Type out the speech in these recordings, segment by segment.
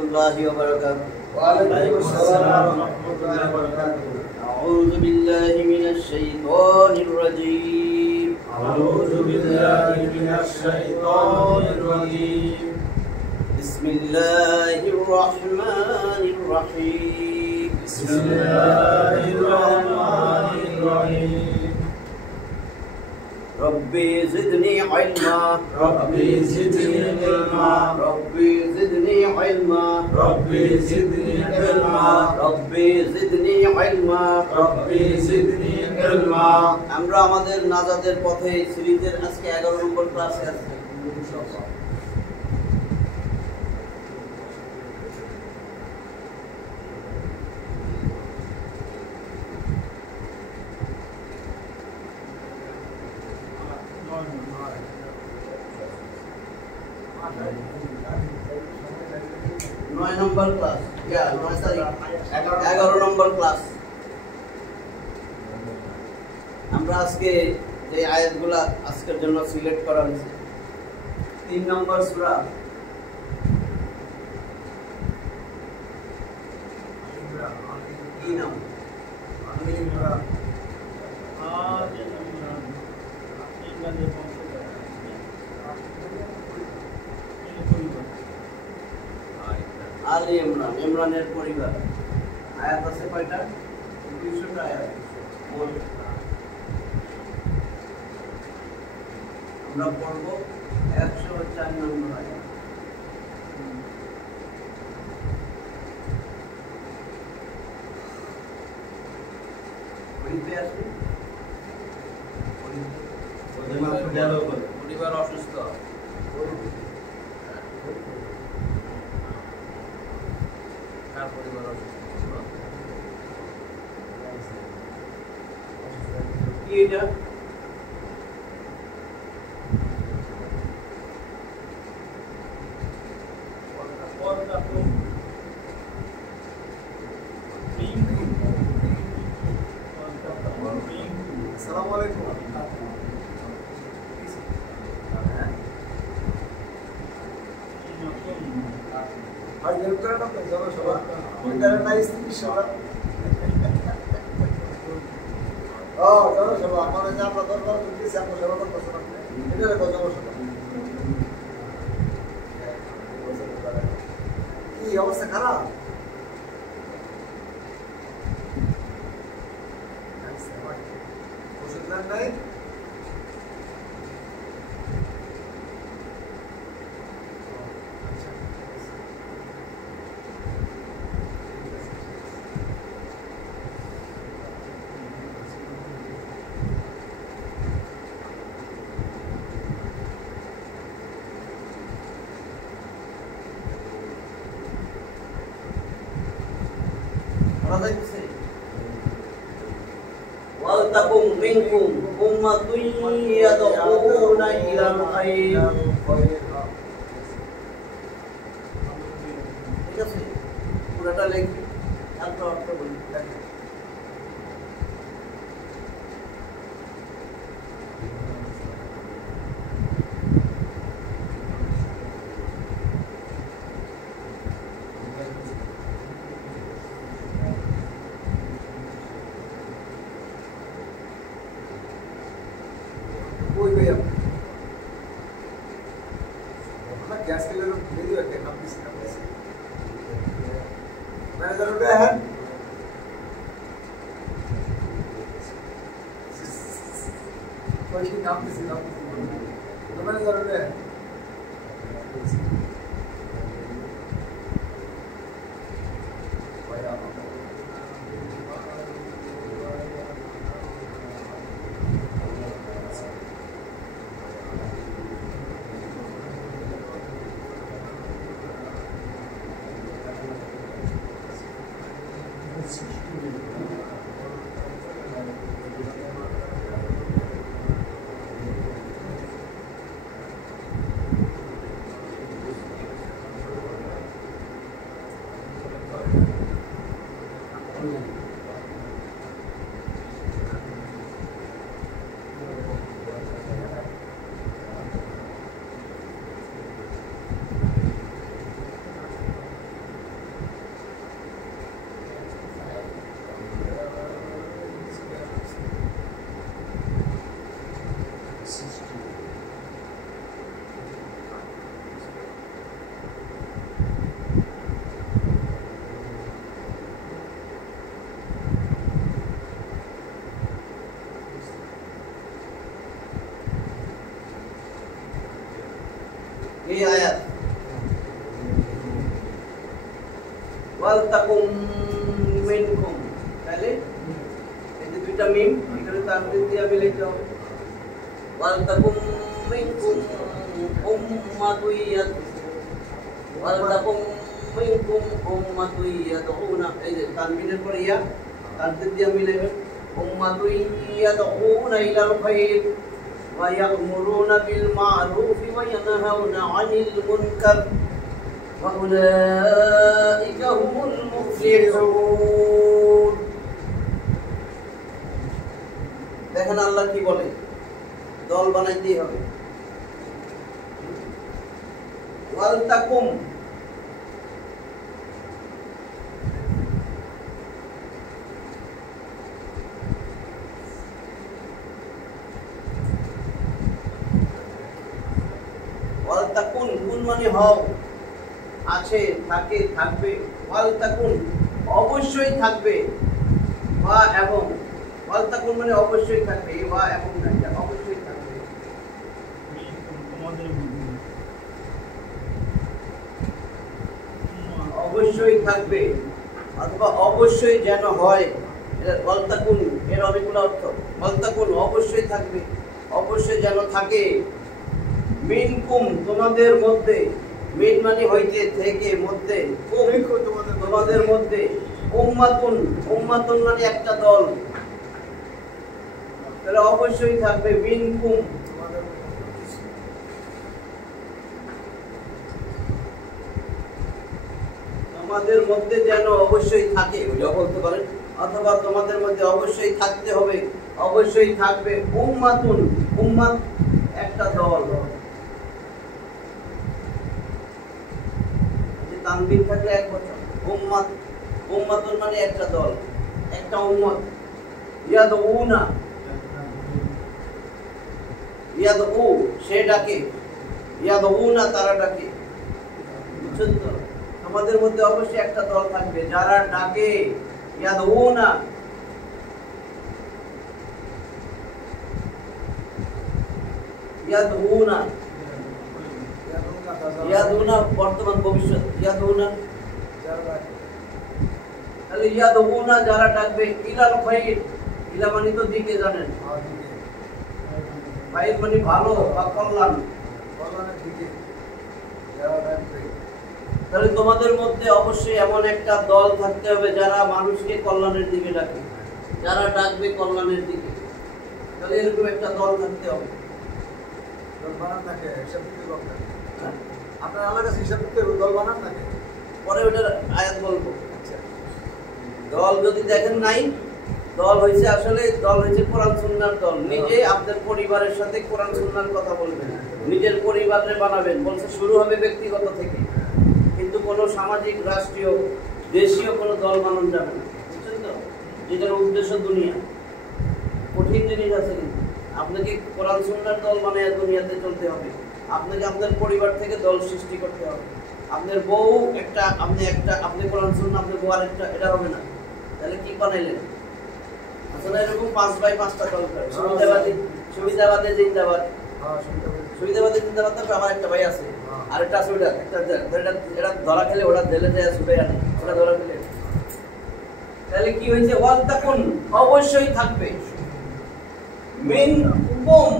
الله وبركاته. وعليكم السلام ورحمة الله وبركاته. أعوذ بالله من الشيطان الرجيم. أعوذ بالله من الشيطان الرجيم. بسم الله الرحمن الرحيم. بسم الله الرحمن الرحيم. ربي زدني علما. ربي زدني علما. ربي زدني علما. ربي زدني علما. ربي زدني علما. ربي زدني علما. আমরা আমাদের নাজাতের পথে সিরিজের আজকে 11 নম্বর ক্লাসে আছি। নয় নম্বর ক্লাস, 11 নম্বর ক্লাস। আমরা আজকে যে আয়াতগুলা আজকের জন্য সিলেক্ট করা হয়েছে, 3 নম্বর সূরা কি নাম? আলী ইমরান, ইমরানের পরিবার। আয়াত আছে কয়টা? 200টা আয়াত। আমরা পড়ব 104 নম্বর আয়াত। পড়িতে আসবে? পরিবার অসুস্থ। কার পরিবার অসুস্থ? কি এটা? আসসালামু আলাইকুম। আজ নিউট্রালটা তো জনসভা ইন্টারনেট চিকিৎসা জনসভা মানে যে আমরা দরকার দিচ্ছি আমরা সেবা করতেছি না, এটা একটা জনসভা। কি অবস্থা খারাপ? ওষুধ দেন নাই? وَلْتَكُنْ مِنْكُمْ أُمَّةٌ يَدْعُونَ إِلَى الْخَيْرِ। ঠিক আছে, পুরোটা লিখি, তারপর অর্থ বলি। গ্যাস কেলে ভেরি রাখে নাপিস ম্যানেজার উঠে হ্যাঁ कोई नापिস ম্যানেজার উঠে ওয়াল তাকুম মিনকুম, তাহলে এই যে দুইটা মিম এখানে তানবির দিয়ে মিলাইতে হবে। ওয়াল তাকুম মিনকুম উম্মাতুন ওয়াল তাকুম মিনকুম উম্মাতুন ইয়াদউনা, এই যে তানবিরের পরে ইয়া তানবির দিয়ে মিলাইবেন। উম্মাতুন ইয়াদউনা ইলাল খায়র ওয়া ইয়া'মুরুনা বিল মা'রুফ ওয়া ইয়ানহাউনা 'আনিল মুনকার ওয়া উলাইকা হুমুল মুফলিহুন। দেখেন আল্লাহ কি বলে, দল বানাইতেই হবে। ওয়াল তাকুম, ওয়াল তাকুন, কুন মানে হও, আছে, থাকে, থাকবে। ওয়াল তাকুন অবশ্যই থাকবে, ওয়া এবং, ওয়াল তাকুন মানে অবশ্যই থাকবে, এই ওয়া এবং না, এটা অবশ্যই থাকবে। অবশ্যই থাকবে অথবা অবশ্যই যেন হয়, এটা ওয়াল তাকুন এর অনেকগুলো অর্থ। ওয়াল তাকুন অবশ্যই থাকবে, অবশ্যই যেন থাকে। মিনকুম তোমাদের মধ্যে, মিন মানে হইতে, থেকে, মধ্যে, কুম তোমাদের মধ্যে, উম্মাতুন, উম্মাতুন মানে একটা দল, তাহলে অবশ্যই থাকবে মিনকুম। তোমাদের মধ্যে যেন অবশ্যই থাকে, ওইটা বলতে পারেন, অথবা তোমাদের মধ্যে অবশ্যই থাকতে হবে, অবশ্যই থাকবে উম্মাতুন, উম্মাত একটা দল। তানবির থাকলে এক বছর, উম্মাত, উম্মাতুন মানে একটা দল, একটা উম্মত। ইয়াদউনা, ইয়াদউ সে ডাকে, ইয়াদউনা তারা ডাকে, বুঝছেন তো? তোমাদের মধ্যে অবশ্যই একটা দল থাকবে যারা ডাকে, ইয়াদউনা। ইয়াদউনা, ইয়াদউনা বর্তমান ভবিষ্যৎ, ইয়াদউনা তাহলে ইয়াদউনা যারা ডাকবে, ইলাল খায়র, ইলা মানে তো দিকে জানেন, খায়র মানে ভালো বা কল্যাণ, কল্যাণের দিকে যারা ডাকবে। তাহলে তোমাদের মধ্যে অবশ্যই এমন একটা দল থাকতে হবে যারা মানুষকে কল্যাণের দিকে ডাকে, যারা ডাকবে কল্যাণের দিকে, তাহলে এরকম একটা দল থাকতে হবে। দল বানান থাকে, হিসাব দিতে হবে। আপনার আমার কাছে হিসাব দিতে দল বানান থাকে, পরে ওটার আয়াত বলবো। দল যদি দেখেন নাই, দল হয়েছে আসলে, দল হয়েছে কোরআন সুন্নাহর দল। নিজে আপনার পরিবারের সাথে কোরআন সুন্নাহর কথা বলবেন, নিজের পরিবারে বানাবেন। বলছে শুরু হবে ব্যক্তিগত থেকে, কিন্তু কোনো সামাজিক, রাষ্ট্রীয়, দেশীয় কোনো দল বানানো যাবে না, বুঝছেন তো? যেটার উদ্দেশ্য দুনিয়া, কঠিন জিনিস আছে। কিন্তু আপনাকে কোরআন সুন্নাহর দল বানায় দুনিয়াতে চলতে হবে। আপনাকে আপনার পরিবার থেকে দল সৃষ্টি করতে হবে। আপনার বউ একটা, আপনি একটা, আপনি কোরআন সুন্নাহ, আপনার বউ আরেকটা, এটা হবে না। তাহলে কি বানাইলেন? আসলে এরকম 5 বাই 5টা দল করে। সুবিধাবাদী, সুবিধাবাদী জিন্দাবাদ, সুবিধাবাদী জিন্দাবাদ। তারপর আমার একটা ভাই আছে, আরেকটা আছে, ওটা একটা, এটা ধরা খেলে ওটা জেলে যায়, ছুটে আনে, ওটা ধরা খেলে। তাহলে কি হয়েছে? ওয়াল তাকুন অবশ্যই থাকবে, মিন কুম,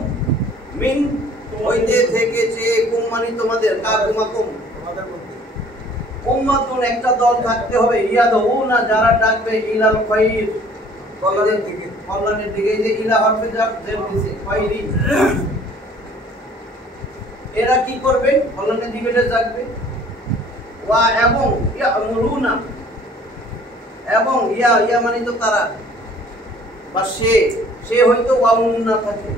মিন হইতে, থেকে, চেয়ে, কুম মানে তোমাদের, কাকুমাকুম তোমাদের মধ্যে, উম্মাতুন একটা দল থাকতে হবে, ইয়াদউনা যারা ডাকবে, ইলাল খায়র কল্যাণের দিকে, কল্যাণের দিকে। যে ইলা হরফে জের দিছে, খায়রি, এরা কি করবে? কল্যাণের দিকে ডাকবে। ওয়া এবং, ইয়া'মুরুনা এবং, ইয়া, ইয়া মানে তো তারা বা সে, সে হয়তো ওয়াউন না থাকে,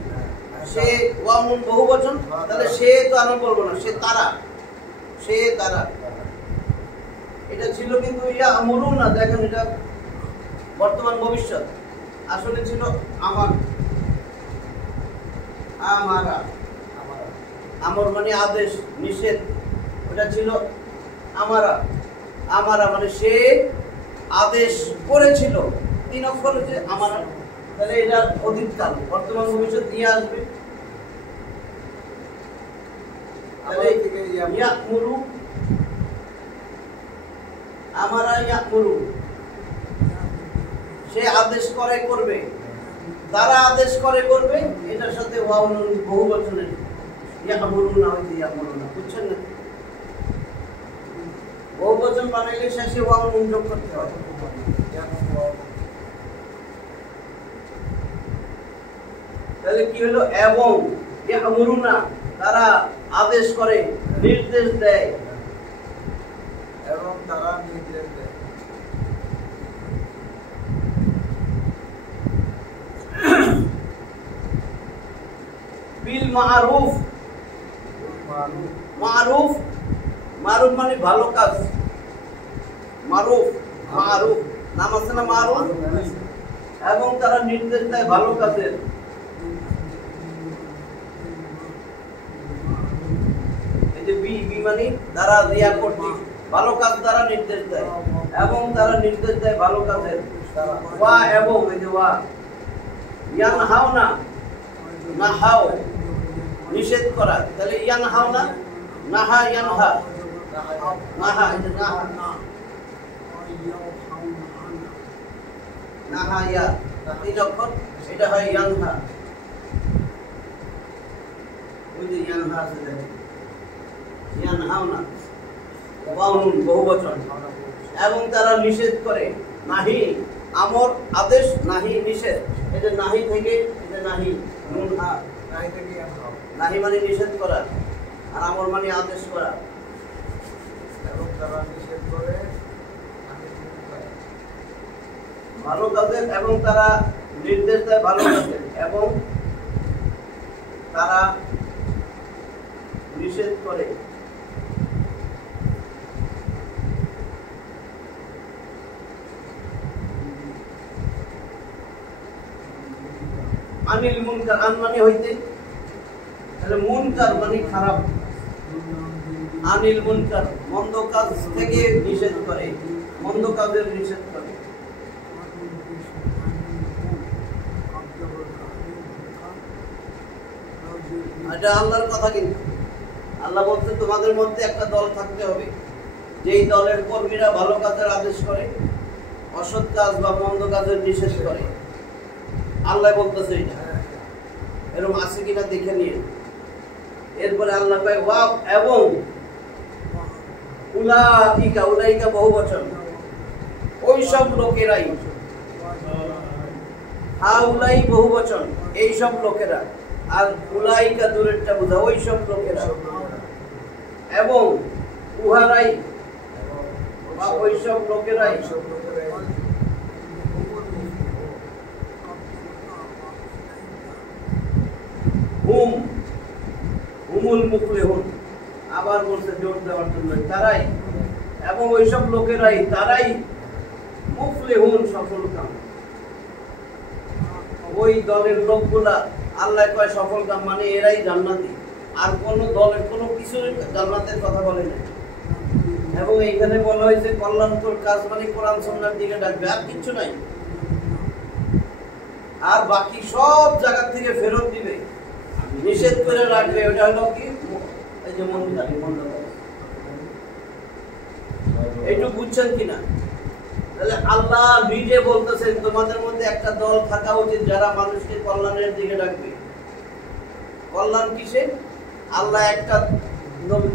সে ওয়াউন বহুবচন, তাহলে সে তো আমরা বলবো না, সে তারা, সে তারা। এটা ছিল কিন্তু ইয়া'মুরুনা, দেখেন এটা বর্তমান ভবিষ্যৎ, আসলে ছিল আমার, আমারা, আমর মানে আদেশ, নিষেধ, ওটা ছিল আমারা, আমারা মানে সে আদেশ করেছিল, 3 অক্ষর হচ্ছে আমারা। তাহলে এটা অতীতকাল, বর্তমান ভবিষ্যৎ নিয়ে আসবে। তাহলে ইয়া'মুরু, আমারা ইয়ামুরু, সে আদেশ করে করবে, তারা আদেশ করে করবে, এটার সাথে ওয়াও নুন বহুবচনের ইয়ামুরুনা হইতে ইয়ামুরুনা, বুঝছেন না? বহুবচন বানাইলে শেষে ওয়াও নুন যোগ করতে হয়। তাহলে কি হলো? এবং ইয়ামুরুনা, তারা আদেশ করে, নির্দেশ দেয়, এবং তারা নির্দেশ দেয়। বিল মারুফ, মারুফ, মারুফ মানে ভালো কাজ, মারুফ, মারুফ নাম আছে না মারুফ? এবং তারা নির্দেশ দেয় ভালো কাজের। এই যে বি, বি মানে দ্বারা, দিয়া কর্তৃক, ভালো কাজ দ্বারা নির্দেশ দেয়, এবং তারা নির্দেশ দেয় ভালো কাজের। ওয়া এবং, এই যে ওয়া, ইয়ানহাউনা, নাহাও নিষেধ করা, তাহলে ইয়ানহাউনা, নাহা, ইয়ানহা, নাহা, এই যে নাহা, নাহা ইয়া, তিন অক্ষর, এটা হয় ইয়ানহা। ওই যে ইয়ানহা আছে দেখেন, ইয়ানহাউনা, ওয়াউনুন বহুবচন। এবং তারা নিষেধ করে, নাহি আমর আদেশ, নাহি নিষেধ, এই যে নাহি থেকে, এই যে নাহি নুন হা, নাহি থেকে ইয়ানহাউ, নাহি মানে নিষেধ করা, আর আমর মানে আদেশ করা। এবং তারা নিষেধ করে ভালো কাজের, এবং তারা নির্দেশ দেয় ভালো কাজের, এবং তারা নিষেধ করে। আনিল মুনকার, আন মানে হইতে, তাহলে মুনকার মানে খারাপ, আনিল মুনকার মন্দ কাজ থেকে নিষেধ করে, মন্দ কাজের নিষেধ করে। এটা আল্লাহর কথা, কিন্তু আল্লাহ বলতে তোমাদের মধ্যে একটা দল থাকতে হবে, যেই দলের কর্মীরা ভালো কাজের আদেশ করে, অসৎ কাজ বা মন্দ কাজের নিষেধ করে। আল্লাহ বলতেছে এটা, এরকম আছে কিনা দেখে নিয়ে। এরপরে আল্লাহ কয় ওয়া এবং উলাইকা, উলাইকা বহুবচন, ওই সব লোকেরাই, হাউলাই বহুবচন, এই সব লোকেরা, আর উলাইকা দূরেরটা বোঝা, ওই সব লোকেরা, এবং উহারাই বা ওই সব লোকেরাই, হুম, হুমুল মুফলিহুন, আবার বলছে জোর দেওয়ার জন্য, তারাই, এবং ওই সব লোকেরাই, তারাই মুফলিহুন, সফল কাম। ওই দলের লোকগুলা, আল্লাহ কয় সফল কাম মানে এরাই জান্নাতি, আর কোন দলের কোনো কিছু জান্নাতের কথা বলে না। এবং এইখানে বলা হয়েছে কল্যাণকর কাজ মানে কোরআন সুন্নাহর দিকে ডাকবে, আর কিছু নাই। আর বাকি সব জায়গা থেকে ফেরত দিবে, নিষেধ করে রাখবে, ওটা হলো কি? এই যে মন্দির, এইটুকু বুঝছেন কিনা? তাহলে আল্লাহ নিজে বলতেছেন তোমাদের মধ্যে একটা দল থাকা উচিত যারা মানুষকে কল্যাণের দিকে ডাকবে। কল্যাণ কিসে? আল্লাহ একটা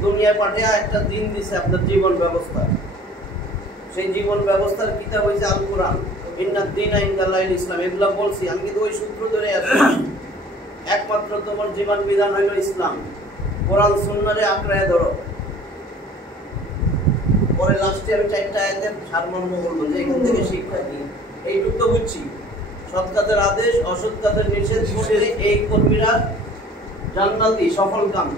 দুনিয়ায় পাঠিয়ে একটা দিন দিছে, আপনার জীবন ব্যবস্থা। সেই জীবন ব্যবস্থার কিতাব হয়েছে আল কোরআন, ইন্নাদ দীনা ইনদাল্লাহিল ইসলাম। এগুলা বলছি আমি, কিন্তু ওই সূত্র ধরে আছি। একমাত্র তোমার জীবন বিধান হইল ইসলাম, কোরআন সুন্নাহরে আঁকড়ায় ধরো। পরে লাস্টে আমি চারটা আয়াতের সারমর্ম বলবো যে এখান থেকে শিক্ষা কি। এইটুকু তো বুঝছি, সৎ কাজের আদেশ, অসৎ কাজের নিষেধ করে এই কর্মীরা জান্নাতি, সফল কাম।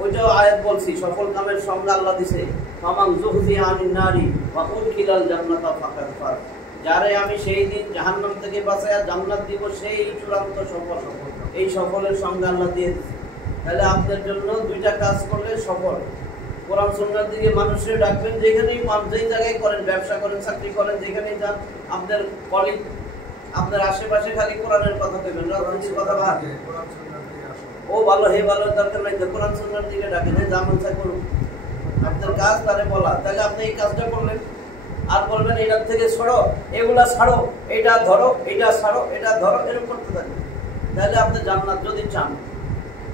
ওইটাও আয়াত বলছি, সফল কামের সংজ্ঞা আল্লাহ দিছে, ফামান যুহজিয়া আনিন নারি ওয়া উদখিলাল জান্নাতা ফাকাদ ফাজ। যারে আমি সেই দিন জাহান্নাম থেকে বাঁচায়া জান্নাত দিব, সেই চূড়ান্ত সফল। এই সফলের সংজ্ঞা আল্লাহ দিয়ে দিয়েছে। তাহলে আপনার জন্য দুইটা কাজ করলে সফল। কোরআন সুন্নাহর দিকে মানুষের ডাকবেন, যেখানেই যেই জায়গায় করেন, ব্যবসা করেন, চাকরি করেন, যেখানেই যান, আপনার কলিগ, আপনার আশেপাশে খালি কোরআনের কথা দেবেন, রাজনীতির কথা ভাবে। ও ভালো, হে ভালো, দরকার নাই, কোরআন সুন্নাহর দিকে ডাকেন, যা মন চায় করুন। আপনার কাজ তারে বলা, তাহলে আপনি এই কাজটা করলেন, আর বলবেন এটার থেকে সরো, এগুলা ছাড়ো, এটা ধরো, এটা ছাড়ো, এটা ধরো, এরকম করতে থাকবেন। তাহলে আপনি জান্নাত যদি চান,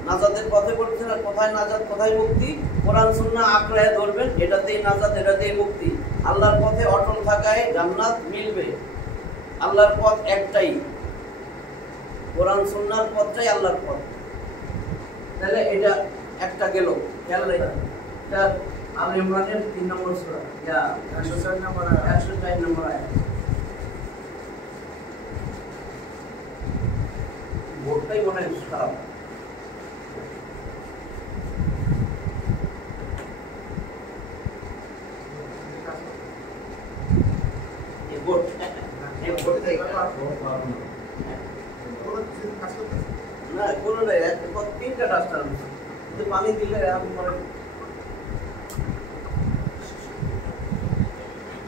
নাজাতের পথে পড়ছেন, আর কোথায় নাজাত কোথায় মুক্তি, কোরআন সুন্নাহ আঁকড়ায় ধরবেন, এটাতেই নাজাত, এটাতেই মুক্তি। আল্লাহর পথে অটল থাকায় জান্নাত মিলবে। আল্লাহর পথ একটাই, কোরআন সুন্নাহর পথটাই আল্লাহর পথ। তাহলে এটা একটা গেল, খেয়াল রাখবেন। এটা আল ইমরানের 3 নম্বর সূরা, ইয়া 104 নম্বর আয়াত। বোর্ডটাই মনে হয় খারাপ। এই বোর্ড না কোনো নাই, তিনটা ডাস্টার কিন্তু পানি দিলে আমি মনে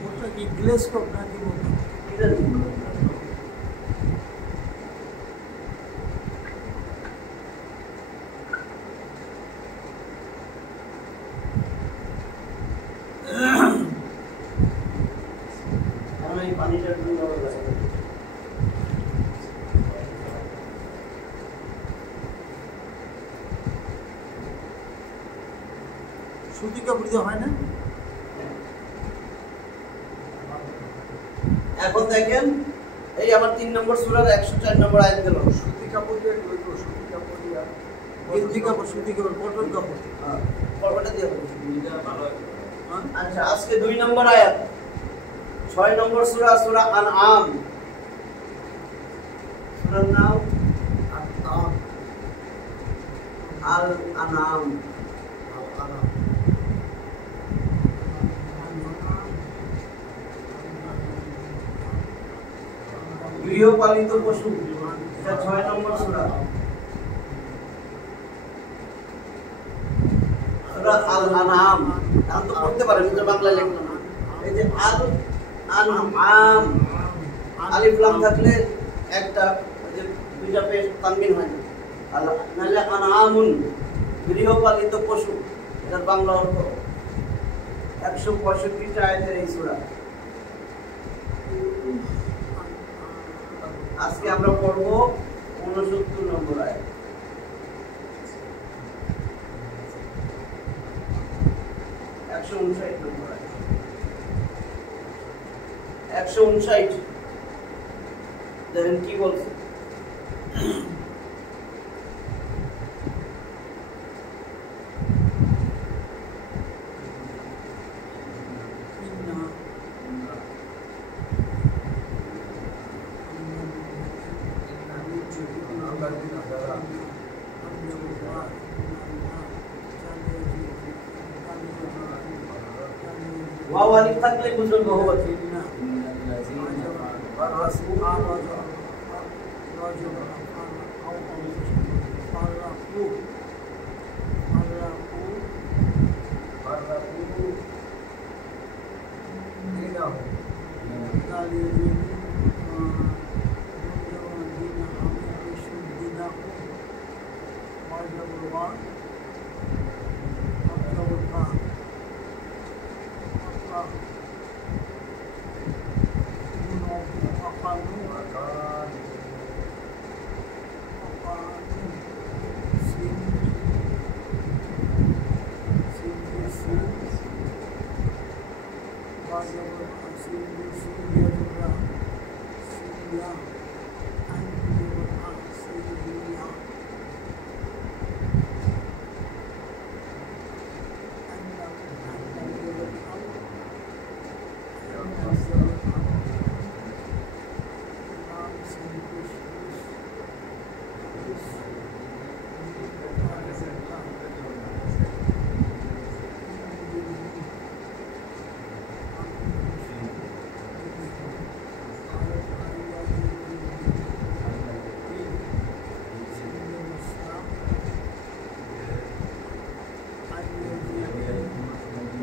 ওটা কি গ্লেজ টপ নাকি আমি পানিটা জন্য সুতি কাপড় দিয়ে হয় না? এখন দেখেন এই আমার 3 নম্বর সূরার 104 নম্বর আয়াত গেল। সুতি কাপড় দিয়ে সুতি কাপড় দিয়ে গেঞ্জি কাপড়, সুতি কাপড়, কটন কাপড়, হ্যাঁ পড়াটা দিয়ে হবে। ভালো হয়। আচ্ছা আজকে 2 নম্বর আয়াত 6 নম্বর সূরা, সূরা আনআম। সূরার নাম আল আনআম। গৃহপালিত পশু, এটা 6 নম্বর সূরা, সূরা আল আনআম। নাম তো পড়তে পারেন কিন্তু বাংলা লেখা না। এই যে আল আনআম, আলিফ লাম থাকলে একটা, যে দুইটা পেশ তানবিন হয় না। আল নালে আনআমুন, গৃহপালিত পশু, এটার বাংলা অর্থ 165 আয়াতের এই সূরা। আজকে আমরা পড়ব 69 নম্বর আয়াত। 159 নম্বর আয়াত। 159 দেখেন কি বলছে। ওয়াও আলিফ থাকলে বুঝবেন বহুবচন।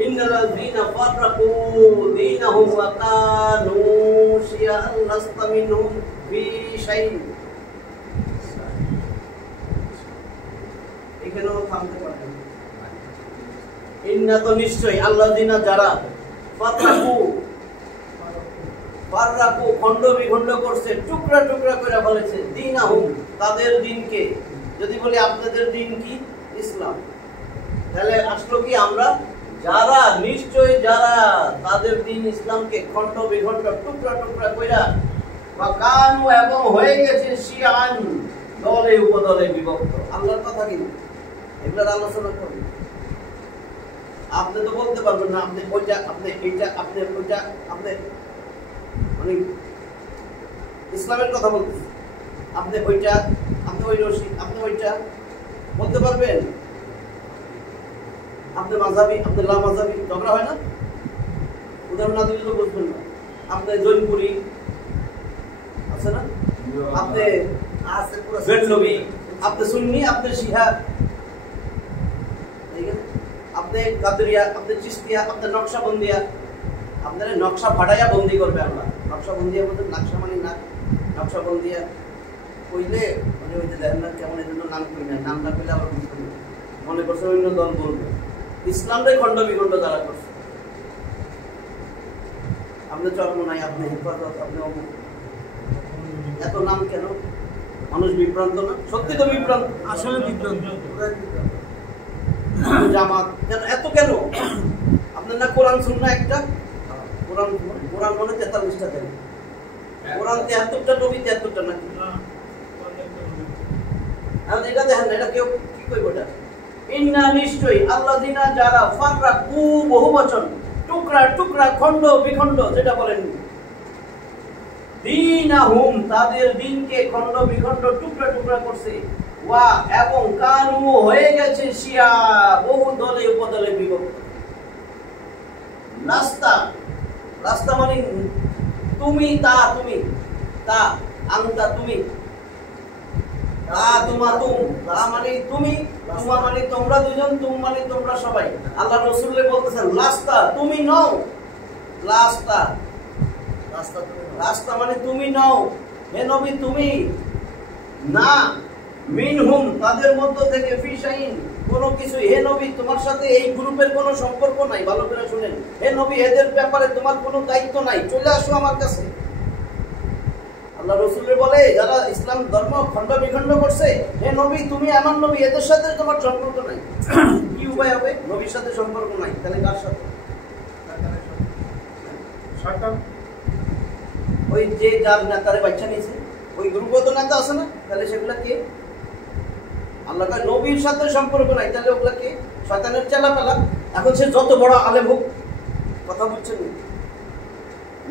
الذين فرقوا دينهم وكانوا شيعا لست منهم في شيء। এখানেও থামতে পারেন। ইন্না তো নিশ্চয়ই আল্লাযিনা যারা ফারাকু ফাররাকু খণ্ড বিখণ্ড করছে, টুকরা টুকরা করে ফেলেছে, দীনাহুম তাদের দিনকে। যদি বলি আপনাদের দিন কি? ইসলাম। তাহলে আসলো কি আমরা যারা নিশ্চয় যারা তাদের দিন ইসলামকে খণ্ড বিখণ্ড টুকরা টুকরা কইরা বা কানু এবং হয়ে গেছে শিয়ান দলে উপদলে বিভক্ত। আল্লাহর কথা কিন্তু এগুলোর আলোচনা করুন। আপনি তো বলতে পারবেন না আপনি ওইটা, আপনি এইটা, আপনি ওইটা, আপনি মানে ইসলামের কথা বলতেছি, আপনি ওইটা, আপনি ওই রশি, আপনি ওইটা বলতে পারবেন? আপনি মাযহাবি, আপনি লা মাযহাবি, ঝগড়া হয় না? উদাহরণ না দিলে তো বুঝবেন না। আপনি জৈনপুরি আছে না, আপনি বেদনবী, আপনি সুন্নি, আপনি শিয়া, আপনি কাদরিয়া, আপনি চিশতিয়া, আপনি নকশাবন্দিয়া। আপনারা নকশা ফাটাইয়া বন্দি করবে আল্লাহ। নকশাবন্দিয়া বলতে নকশা মানে না, নকশাবন্দিয়া কইলে মানে ওই যে দেখেন না কেমন, এই জন্য নাম কই না, নাম না কইলে আবার বুঝবেন না, মনে করছে অন্য দল বলবে। ইসলামরে খণ্ড বিখণ্ড দ্বারা করছে। আপনি চর্ম নাই, আপনি হেফাজত, আপনি অমুক, এত নাম কেন? মানুষ বিভ্রান্ত না? সত্যি তো বিভ্রান্ত, আসলে বিভ্রান্ত। জামাত কেন এত কেন? আপনার না কোরআন সুন্নাহ একটা, কোরআন কোরআন মানে 43টা দেন, কোরআন 73টা, নবী 73টা নাকি? আর এটা দেখেন না, এটা কেউ কি কইব? এটা ইন্না নিশ্চয়ই আল্লাযিনা যারা ফাররাকু বহুবচন, টুকরা টুকরা খণ্ড বিখণ্ড যেটা বলেন, দীনাহুম তাদের দিনকে খণ্ড বিখণ্ড টুকরা টুকরা করছে, ওয়া এবং কানু হয়ে গেছে শিয়া বহু দলে উপদলে বিভক্ত। রাস্তা, রাস্তা মানে তুমি, তা তুমি, তা আনতা তুমি, তা তোমা তুম, তা মানে তুমি, তোমা মানে তোমরা দুজন, তুম মানে তোমরা সবাই। আল্লাহ রাসূল বলতেছেন রাস্তা তুমি নও, রাস্তা, রাস্তা মানে তুমি নও, হে নবী তুমি না, মিনহুম তাদের মধ্য থেকে ফিশাইন কোনো কিছু, হে নবী তোমার সাথে এই গ্রুপের কোনো সম্পর্ক নাই। ভালো করে শুনেন, হে নবী এদের ব্যাপারে তোমার কোনো দায়িত্ব নাই, চলে আসো আমার কাছে। আল্লাহ রাসূল বলে যারা ইসলাম ধর্ম খণ্ড বিখণ্ড করছে, হে নবী তুমি আমার নবী, এদের সাথে তোমার সম্পর্ক নাই। কি উপায় হবে? নবীর সাথে সম্পর্ক নাই, তাহলে কার সাথে? ওই যে যার নেতারে বাচ্চা নিয়েছে ওই গ্রুপও তো নেতা আছে না, তাহলে সেগুলা কে? আল্লাহ তাআলা নবীর সাথে সম্পর্ক নাই, তাহলে ওগুলা কে? শয়তানের চেলাপেলা। এখন সে যত বড় আলেম হোক, কথা বলছেন,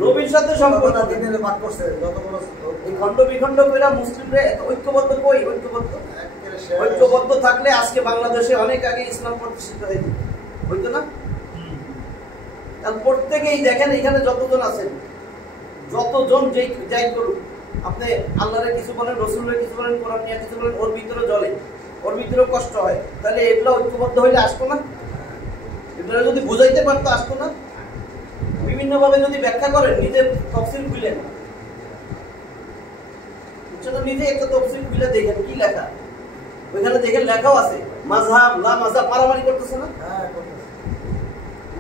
নবীর সাথে সম্পর্ক দিনে পাঠ করছে, যত বড় এই খণ্ড বিখণ্ড কইরা মুসলিমরা এত ঐক্যবদ্ধ কই? ঐক্যবদ্ধ থাকলে আজকে বাংলাদেশে অনেক আগে ইসলাম প্রতিষ্ঠিত হয়ে যেত, হইতো না? কারণ প্রত্যেকেই দেখেন এখানে যতজন আছেন, যতজন যেই যাই করুক, আপনি আল্লাহরে কিছু বলেন, রসুলের কিছু বলেন, কোরআন নিয়ে কিছু বলেন, ওর ভিতরে জ্বলে, ওর ভিতরে কষ্ট হয়, তাহলে এগুলো ঐক্যবদ্ধ হইলে আসতো না? এগুলো যদি বুঝাইতে পারতো আসতো না? বিভিন্ন ভাবে যদি ব্যাখ্যা করেন, নিজের তাফসীর খুলেন, নিজে একটা তাফসীর খুলে দেখেন কি লেখা, ওইখানে দেখেন লেখাও আছে মাযহাব লা মাযহাব, মারামারি করতেছে না? হ্যাঁ করতেছে।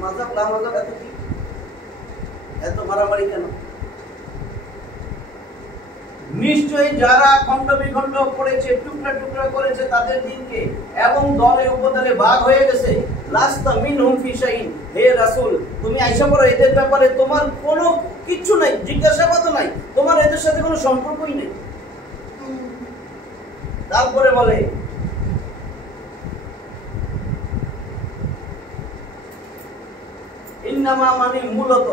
মাযহাব লা মাযহাব এত কি, এত মারামারি কেন? নিশ্চয়ই যারা খণ্ড বিখণ্ড করেছে, টুকরা টুকরা করেছে তাদের দিনকে এবং দলে উপদলে ভাগ হয়ে গেছে, লাস্তা মিনহুম ফি শাইইন, হে রাসূল তুমি আয়েশা পড়ো, এদের ব্যাপারে তোমার কোনো কিচ্ছু নাই, জিজ্ঞাসাবাদও নাই, তোমার এদের সাথে কোনো সম্পর্কই নেই। তারপরে বলে ইন্নামা মানে মূলত,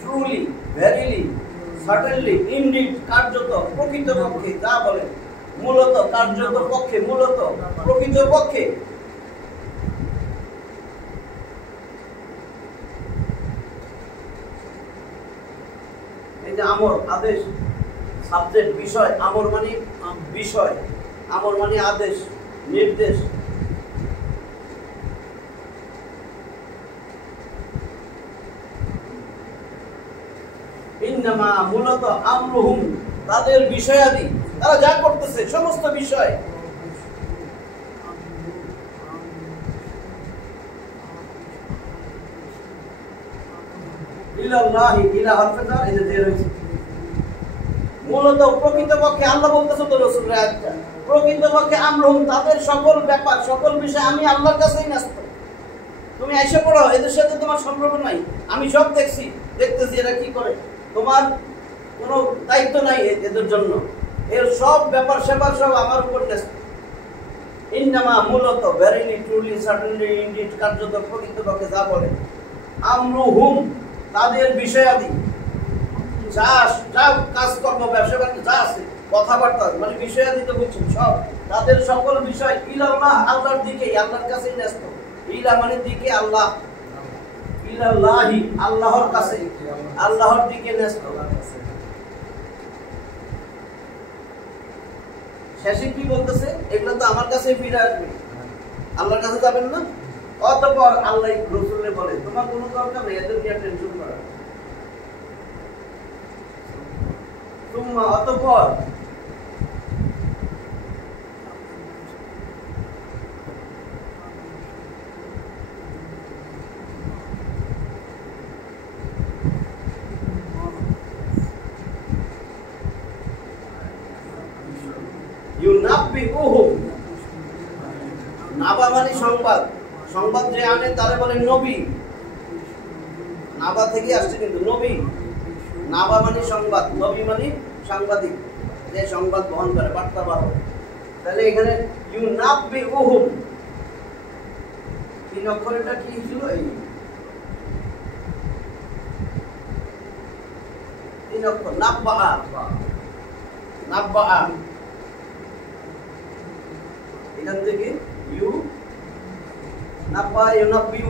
ট্রুলি, ভেরিলি, সার্টেনলি, ইনডিড কার্যত, প্রকৃতপক্ষে, যা বলে মূলত, কার্যত পক্ষে, মূলত, প্রকৃতপক্ষে। এই যে আমর, আদেশ, সাবজেক্ট, বিষয়, আমর মানে বিষয়, আমর মানে আদেশ, নির্দেশ। ইন্নামা মূলত আমরুহুম তাদের বিষয়াদি, তারা যা করতেছে সমস্ত বিষয়, ইলাল্লাহি ইলা হরফাজার এই যে দের হয়েছে মূলত প্রকৃতপক্ষে আল্লাহ বলতেছে তো রাসূলের আয়াতটা প্রকৃতপক্ষে আমরুম তাদের সকল ব্যাপার সকল বিষয় আমি আল্লাহর কাছেই ন্যস্ত তুমি এসে পড়ো এদের সাথে তোমার সম্পর্ক নাই আমি সব দেখতেছি এরা কি করে তোমার কোনো দায়িত্ব নাই এদের জন্য এর সব ব্যাপার সেবার সব আমার উপর ন্যস্ত ইন্নামা মূলত ভেরিলি ট্রুলি সার্টেনলি ইনডিড কার্যত প্রকৃতপক্ষে যা বলে আমরুহুম তাদের বিষয়াদি যা কাজকর্ম ব্যবসা বাণিজ্য যা আছে কথাবার্তা মানে বিষয়াদি তো বুঝছেন সব তাদের সকল বিষয় ইলাল্লাহ আল্লাহর দিকে আল্লাহর কাছেই ন্যস্ত ইলা মানে দিকে আল্লাহ ইলাল্লাহি আল্লাহর কাছে আল্লাহর দিকে ন্যস্ত শেষে কি বলতেছে এগুলো তো আমার কাছে ফিরে আসবে আল্লাহর কাছে যাবেন না অতঃপর আল্লাহ রাসূলকে বলে তোমার কোনো দরকার নেই এদের নিয়ে টেনশন করা তুম্মা অতঃপর ইউনাব্বিউহুম নাবা মানে সংবাদ সংবাদ যে আনে তারে বলে নবী নাবা থেকে আসছে কিন্তু নবী নাবা মানে সংবাদ নবী মানে সাংবাদিক যে সংবাদ বহন করে বার্তাবাহক তাহলে এখানে ইউনাব্বিউহুম তিন অক্ষরটা কি ছিল এই তিন অক্ষর নাব্বা নাব্বা এখান থেকে ইউ নাব্বা ইউনাব্বিউ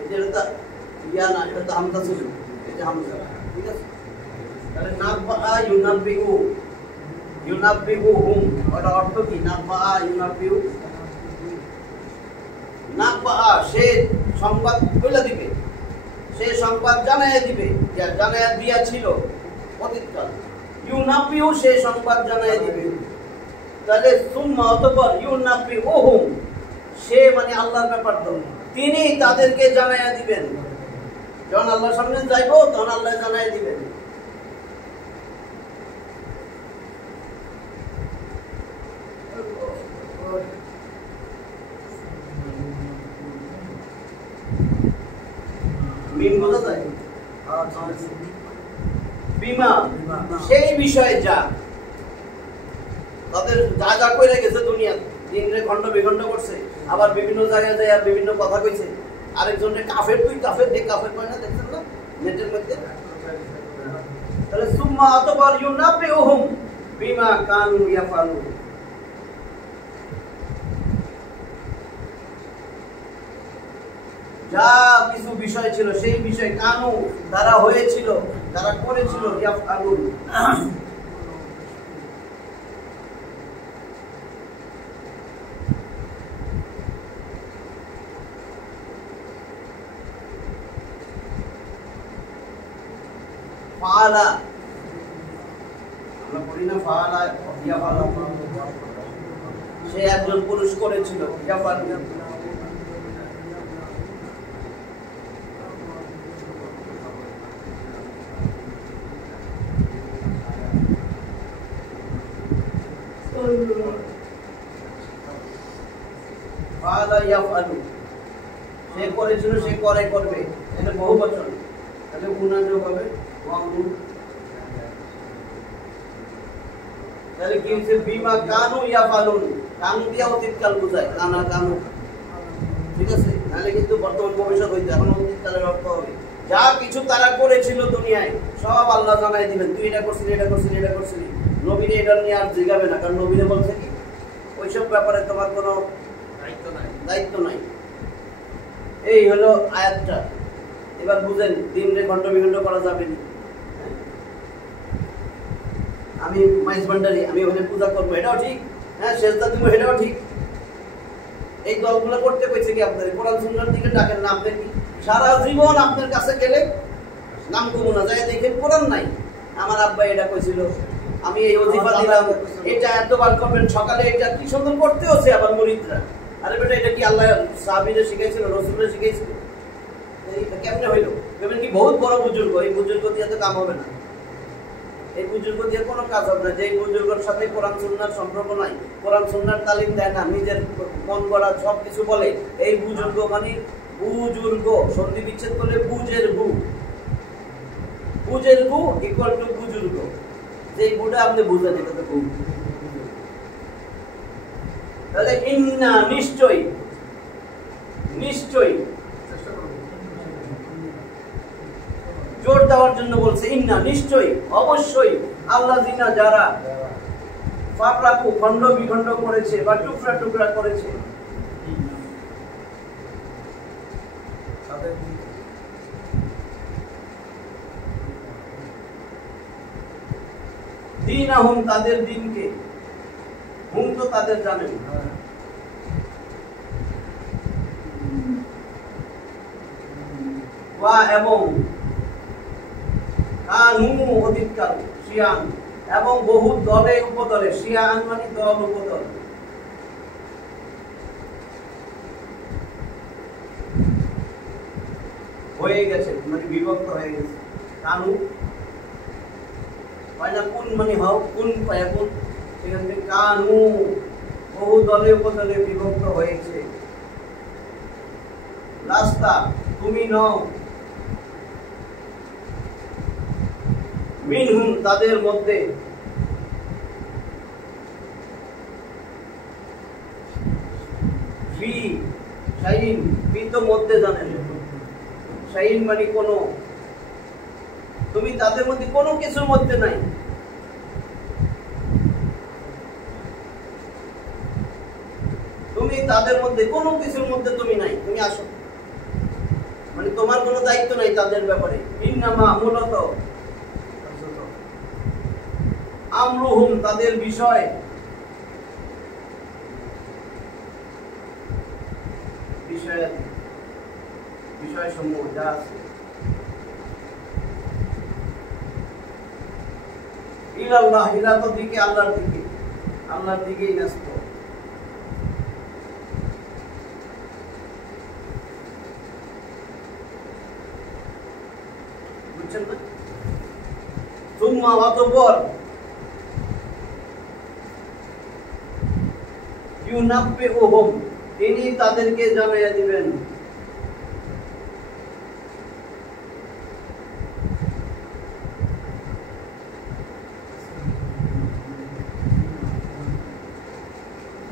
এটা ইয়া না এটা হামজা ছিল এটা হামজা ঠিক আছে তাহলে নাব্বা ইউনাব্বিউ ইউনাব্বিউহুম ওটা অর্থ কি নাব্বা ইউনাব্বিউ নাব্বা সে সংবাদ বলে দিবে সে সংবাদ জানাইয়া দিবে যা জানাইয়া দিয়া ছিল অতীতকাল ইউনাব্বিউ সে সংবাদ জানাইয়া দিবে তাহলে সুম্মা অতঃপর ইউনাব্বিউহুম সে মানে আল্লাহর ব্যাপার তো তিনি তাদেরকে জানাইয়া দিবেন যখন আল্লাহর সামনে যাইবো তখন আল্লাহ জানাইয়া দিবেন বিমা সেই বিষয়ে যা তাদের যা যা কইরা গেছে দুনিয়া দিনরে খণ্ড বিখণ্ড করছে আবার বিভিন্ন জায়গায় যায় বিভিন্ন কথা কইছে আরেকজনের কাফের তুই কাফের দেখ কাফের কয় না দেখছেন না নেটের মধ্যে তাহলে সুম্মা অতঃপর ইউনাব্বিউহুম বিমা কানু ইয়াফালুন যা কিছু বিষয় ছিল সেই বিষয় কানু তারা হয়েছিল তারা করেছিল ইয়াফালুন ফাআলা আমরা বলি না ফাআলা ইয়াফালু সে একজন পুরুষ করেছিল ইয়াফালু ফাআলা ইয়াফালু সে করেছিল সে করে করবে এটা বহুবচন তাহলে গুণাযোগ হবে তাহলে কি হচ্ছে বিমা কানু ইয়াফালুন কানু দিয়া অতীতকাল বোঝায় কানা কানু ঠিক আছে তাহলে কিন্তু বর্তমান ভবিষ্যৎ হইতে এখন অতীতকালের অর্থ হবে যা কিছু তারা করেছিল দুনিয়ায় সব আল্লাহ জানাই দিবেন তুই এটা করছিলি এটা করছিলি এটা করছিলি নবীরে এটা নিয়ে আর জিগাবে না কারণ নবীরে বলছে কি ওইসব ব্যাপারে তোমার কোনো দায়িত্ব নাই এই হলো আয়াতটা এবার বুঝেন দিনরে খণ্ড বিখণ্ড করা যাবে না আমি মাইজ ভান্ডারি আমি ওখানে পূজা করবো এটাও ঠিক হ্যাঁ সেজদা দিব এটাও ঠিক এই দলগুলো করতে কইছে কি আপনাদের কোরআন সুন্নাহর দিকে ডাকেন না আপনি কি সারা জীবন আপনার কাছে গেলে নাম কমু না যায় দেখেন কোরআন নাই আমার আব্বা এটা কইছিল, আমি এই ওজিফা দিলাম, এটা এতবার করবেন সকালে, এটা কি সুন্দর করতে হচ্ছে আবার মুরিদরা। আরে বেটা এটা কি আল্লাহ সাহাবীদের শিখাইছিল, রাসূলরা শিখাইছিল? এটা কেমনে হইলো? বলবেন কি বহুত বড় বুজুর্গ, এই বুজুর্গ দিয়ে তো কাম হবে না, এই বুজুর্গ দিয়ে কোনো কাজ হবে না। যে বুজুর্গের সাথে কোরআন সুন্নাহর সম্পর্ক নাই, কোরআন সুন্নাহর তালিম দেয় না, নিজের মন গড়া সব কিছু বলে, এই বুজুর্গ মানে বুজুর্গ। সন্ধি বিচ্ছেদ করলে বুজের বু, বুজের বু ইকুয়াল টু বুজুর্গ। যে বুটা আপনি বুঝেন, এটা তো বু। তাহলে ইন্না নিশ্চয়ই, নিশ্চয়ই জোর দেওয়ার জন্য বলছে, ইন্না নিশ্চয়ই, অবশ্যই, আল্লাযিনা যারা ফাররাকু খণ্ড বিখণ্ড করেছে বা টুকরা টুকরা করেছে, দীনাহুম তাদের দিনকে, হুম তো তাদের জানেন, ওয়া এবং কানু অধিকার শিয়ান এবং বহু দলে উপদলে, শিয়ান মানে দল উপদল, হয়ে গেছে মানে বিভক্ত হয়ে গেছে। কানু পয়লা কোন মানে হও, কোন পায়া কোন, সেখান থেকে কানু বহু দলে উপদলে বিভক্ত হয়েছে। রাস্তা তুমি নও, মিনহুম তাদের মধ্যে, ফি শাইন, ফি তো মধ্যে জানেন, শাইন মানে কোনো, তুমি তাদের মধ্যে কোনো কিছুর মধ্যে নাই, তুমি তাদের মধ্যে কোনো কিছুর মধ্যে তুমি নাই, তুমি আসো, মানে তোমার কোনো দায়িত্ব নাই তাদের ব্যাপারে। ইন্নামা মূলত, আমরুহুম তাদের বিষয়, বিষয় সমূহ যা আছে, ইলাল্লাহ ইলাতো দিকে, আল্লাহর দিকে, আল্লাহর দিকেই ন্যস্ত। বুঝছেন না? সুম্মা অতঃপর, ইউনাব্বিউহুম তিনি তাদেরকে জানাইয়া দিবেন,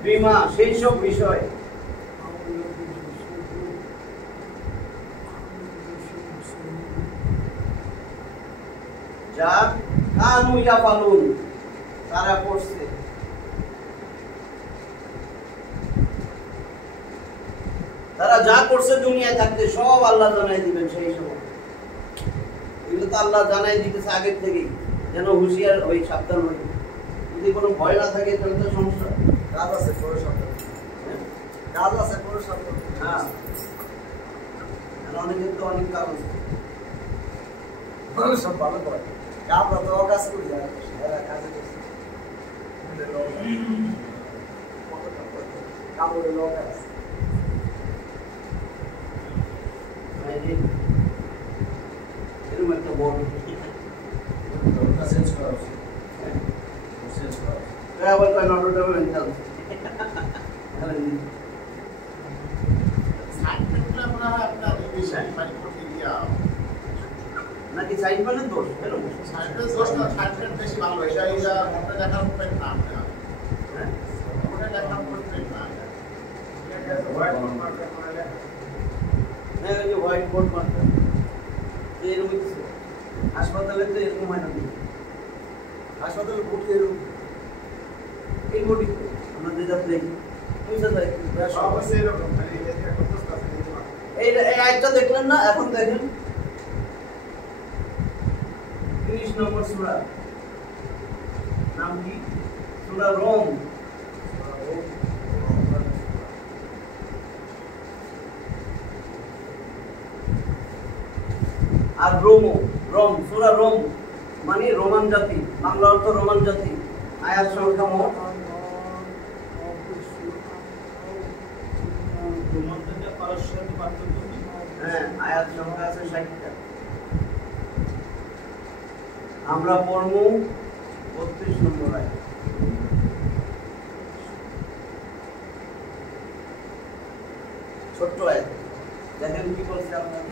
বিমা সেই সব বিষয়, যা কানু ইয়াফালুন তারা করছে। তারা যা করছে দুনিয়ায় থাকতে সব আল্লাহ জানাই দিবেন সেই সময়। এগুলো তো আল্লাহ জানাই দিতেছে আগের থেকেই, যেন হুঁশিয়ার হই, সাবধান হই। যদি কোনো ভয় না থাকে তাহলে তো সমস্যা। কাজ আছে পরে সাবধান, কাজ আছে পরে সাবধান। হ্যাঁ, অনেকের তো অনেক কাজ আছে, সব ভালো করে আমরা তো কাজ করি, এরা কাজে করছে কাপড়ের লোক আছে। এরকম একটা বড় চেঞ্জ করা উচিত, চেঞ্জ করা উচিত। আবার কয় নটটা মেন্টাল নাকি সাইড মানে দোষ, এরকম দোষ না, সাইডের বেশি ভালো, এটা এটা ওটা দেখার উপরে না, হ্যাঁ, ওটা দেখার উপরে না। ওই যে হোয়াইট বোর্ড মারতে এরকম কিছু হাসপাতালে তো এরকম হয় না, হাসপাতালে ভর্তি এরকম এই বডি আমরা যেটা দেখি বুঝতে পারি। অবশ্যই এরকম, মানে এটা একটা প্রশ্ন আছে। এই একটা দেখলেন না, এখন দেখেন 30 নম্বর সূরা, নাম কি? সূরা রোম। আর রোম, রোম সূরা রোম মানে রোমান জাতি, বাংলা অর্থ রোমান জাতি। আয়াত সংখ্যা মোট আয়াত সংখ্যা আছে 60টা। আমরা পড়বো 32 নম্বর আয়াত। ছোট্ট আয়াত, দেখেন কি বলছে আপনার।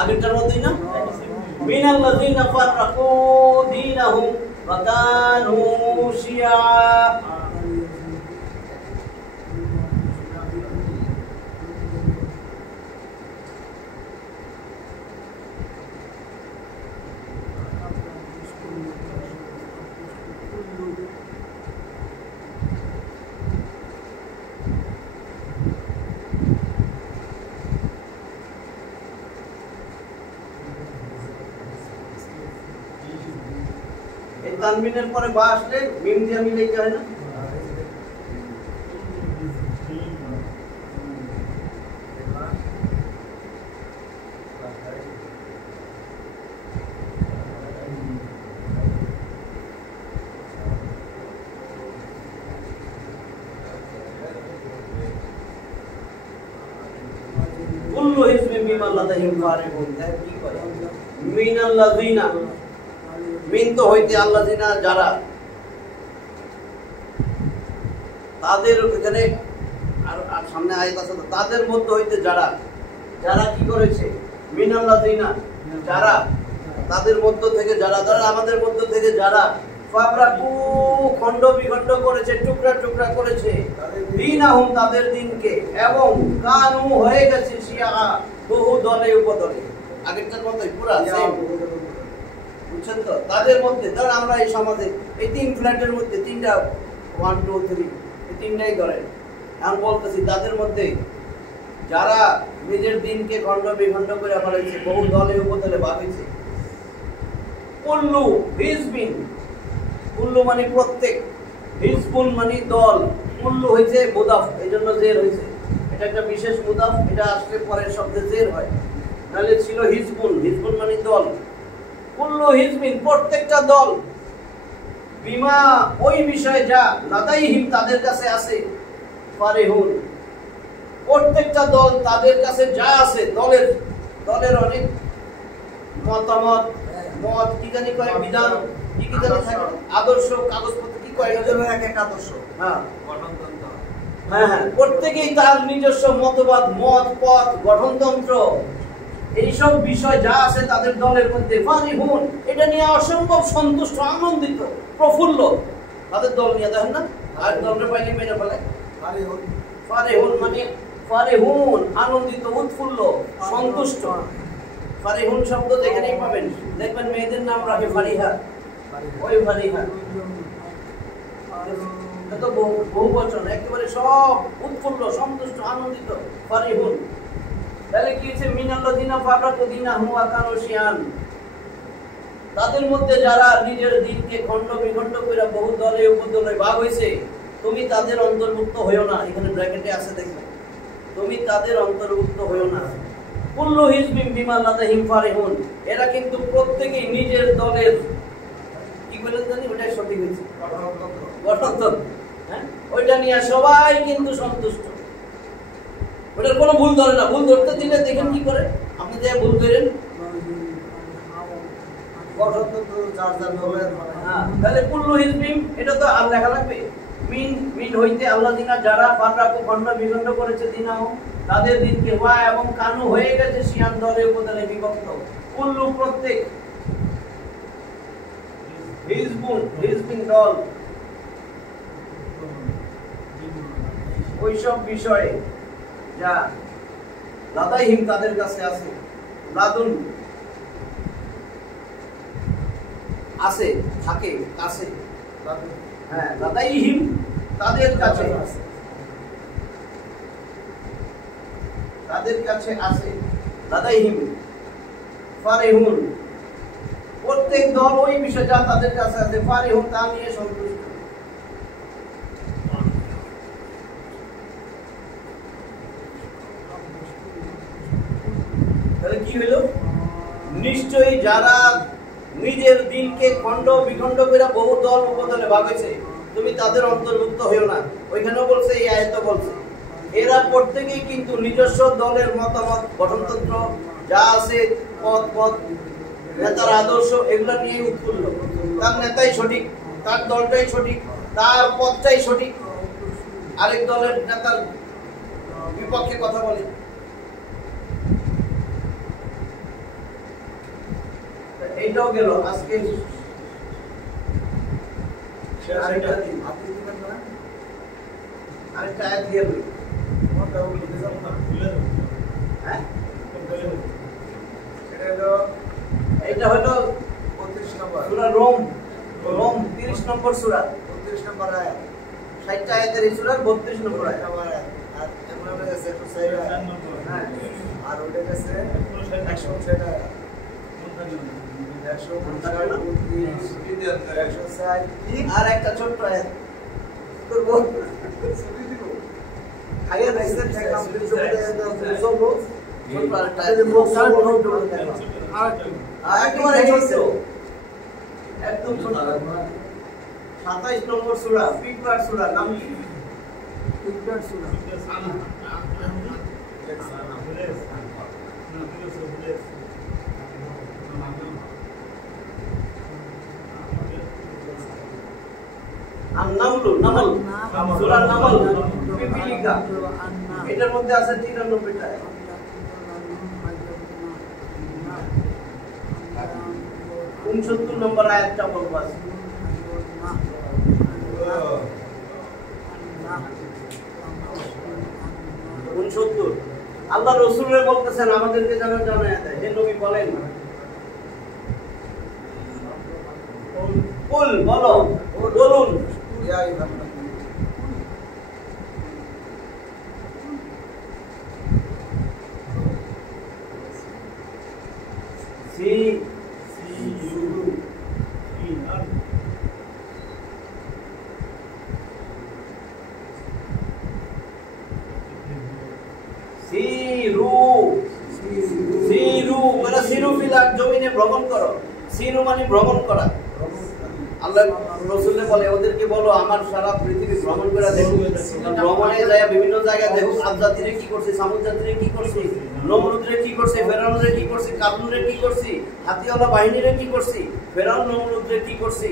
আগেরটার মধ্যেই না, মিনাল্লাযীনা ফাররাকু দীনাহুম ওয়া কানু শিয়া। তানবিনের পরে বা আসলে মিম দিয়ে মিলাইতে হয় না। কুল্লু হিজবিন বিমা লাদাইহিম ফারিহুন। কি করে মিনাল্লাযীনা, মিন তো হইতে আল্লাযিনা যারা, তাদের এখানে আর সামনে আয়াত আছে, তাদের মধ্যে হইতে যারা, যারা কি করেছে মিনাল্লাযিনা যারা, তাদের মধ্য থেকে যারা, যারা আমাদের মধ্য থেকে যারা ফাবরাকু খণ্ড বিখণ্ড করেছে, টুকরা টুকরা করেছে, দীনাহুম তাদের দিনকে, এবং কানু হয়ে গেছে শিয়া বহু দলে উপদলে। আগেরটার মতোই পুরা সেম, বুঝছেন তো? তাদের মধ্যে ধর আমরা এই সমাজে এই 3 ফ্ল্যাটের মধ্যে 3টা 1 2 3 এই 3টাই ধরেন। আমি বলতেছি তাদের মধ্যে যারা নিজের দিনকে খণ্ড বিখণ্ড করে ফেলেছে, বহু দলে উপদলে ভাবেছে। কুল্লু হিজবিন, কুল্লু মানে প্রত্যেক, হিজবুন মানে দল, কুল্লু হইছে মুদাফ, এইজন্য জের হইছে। এটা একটা বিশেষ মুদাফ, এটা আসলে পরের শব্দে জের হয়, নাহলে ছিল হিজবুন, হিজবুন মানে দল। কুল্লু হিজবিন প্রত্যেকটা দল, বিমা ওই বিষয়ে যা, লাদাইহিম তাদের কাছে আছে, ফারিহুন প্রত্যেকটা দল তাদের কাছে যা আছে, দলের দলের অনেক মতামত, মত কি জানি কয়, বিধান কি কি জানি থাকে, আদর্শ, কাগজপত্র কি কয়, এক এক আদর্শ। হ্যাঁ গঠনতন্ত্র, হ্যাঁ হ্যাঁ, প্রত্যেকেই তার নিজস্ব মতবাদ, মত, পথ, গঠনতন্ত্র, এইসব বিষয় যা আছে তাদের দলের মধ্যে ফারিহুন, এটা নিয়ে অসম্ভব সন্তুষ্ট, আনন্দিত, প্রফুল্ল তাদের দল নিয়ে। দেখেন না, আর দলের বাইরে মেরে ফেলে ফারিহুন, ফারিহুন মানে ফারিহুন আনন্দিত, উৎফুল্ল, সন্তুষ্ট। ফারিহুন শব্দ যেখানেই পাবেন দেখবেন মেয়েদের নাম রাখে ফারিহা, ওই ফারিহা, এটা তো বহু বচন, একেবারে সব উৎফুল্ল, সন্তুষ্ট, আনন্দিত, ফারিহুন। তাহলে কি হচ্ছে, মিনাল্লাযিনা ফাররাকু দীনাহুম ওয়া কানু শিয়ান, তাদের মধ্যে যারা নিজের দিনকে খণ্ড বিখণ্ড করে বহু দলে উপদলে ভাগ হয়েছে, তুমি তাদের অন্তর্ভুক্ত হইও না। এখানে ব্র্যাকেটে আছে দেখবেন, তুমি তাদের অন্তর্ভুক্ত হইও না। কুল্লু হিজবিন বিমা লাদাইহিম ফারিহুন, এরা কিন্তু প্রত্যেকেই নিজের দলের কি বলেন জানি, ওটাই সঠিক হয়েছে, গঠনতন্ত্র, হ্যাঁ ওইটা নিয়ে সবাই কিন্তু সন্তুষ্ট, ওটার কোনো ভুল ধরে না। ভুল ধরতে দিলে দেখেন কি করে, আপনি যে ভুল করেন, তাহলে কুল্লু হিজবিন এটা তো আর লেখা লাগবে, মিন মিন হইতে আল্লাযিনা যারা ফাররাকু খণ্ড বিখণ্ড করেছে দীনাহুম তাদের দিনকে, ওয়া এবং কানু হয়ে গেছে শিয়ান দলে উপদলে বিভক্ত। কুল্লু প্রত্যেক, হিজবুন দল, ওইসব বিষয়ে যা লাদাইহিম তাদের কাছে আছে, লাদুন আছে, থাকে, কাছে, হ্যাঁ লাদাইহিম তাদের কাছে আছে, লাদাইহিম ফারিহুন, প্রত্যেক দল ওই বিষয় যা তাদের কাছে আছে, ফারিহুন তা নিয়ে সন্তুষ্ট। তাহলে কি হলো? নিশ্চয়ই যারা নিজের দিনকে খণ্ড বিখণ্ড করে বহু দল উপদলে ভাগেছে, তুমি তাদের অন্তর্ভুক্ত হইও না। ওইখানেও বলছে, এই আয়াত বলছে এরা প্রত্যেকেই কিন্তু নিজস্ব দলের মতামত, গঠনতন্ত্র যা আছে, পথ নেতার আদর্শ, এগুলো নিয়ে উৎফুল্ল। তার নেতাই সঠিক, তার দলটাই সঠিক, তার পথটাই সঠিক, আরেক দলের নেতার বিপক্ষে কথা বলে। এইটাও গেল আজকে আরেকটা আয়াত দিয়ে বলি। হ্যাঁ, এইটা হলো 32 নম্বর সূরা রোম 30 নম্বর সূরা, 32 নম্বর আয়াত, 60টা আয়াতের এই সূরার 32 নম্বর আয়াত। আর এমন আমরা কাছে 106 আয়াত, হ্যাঁ, আর ওটা কাছে 106 আয়াত, 160 আর একটা ছোট্ট আয়াত করব খাইয়া দিয়েছেন, দেখলাম ছোট্ট আরেকটা আয়াত। একেবারে ছোট্ট, একদম ছোট্ট, 27 নম্বর সূরা, ফিটবার সূরা, নাম কি? ফিটবার সূরা, নামল সূরা নামল, পিপিলিকা, এটার মধ্যে আছে 93টা আয়াত। 69 নম্বর আয়াতটা বলবো আজকে। 69 আল্লাহ রাসূলের বলতেছেন, আমাদেরকে যেন জানায় দেয়, হে নবী বলেন, বলুন ইয়া আইয়ুহান নাবী, জমিনে ভ্রমণ করো। সিরু মানে ভ্রমণ করা। আল্লাহ রাসূল বলে, ওদেরকে বলো আমার সারা পৃথিবী ভ্রমণ করে দেখুক, ভ্রমণে যায় বিভিন্ন জায়গায় দেখুক, আদ জাতিরে কি করছে, সামুদ জাতিরে কি করছে, নমরুদরে কি করছে, ফেরাউনরে কি করছে, কারুনরে কি করছে, হাতিওয়ালা বাহিনীরে কি করছে, ফেরাউন নমরুদরে কি করছে,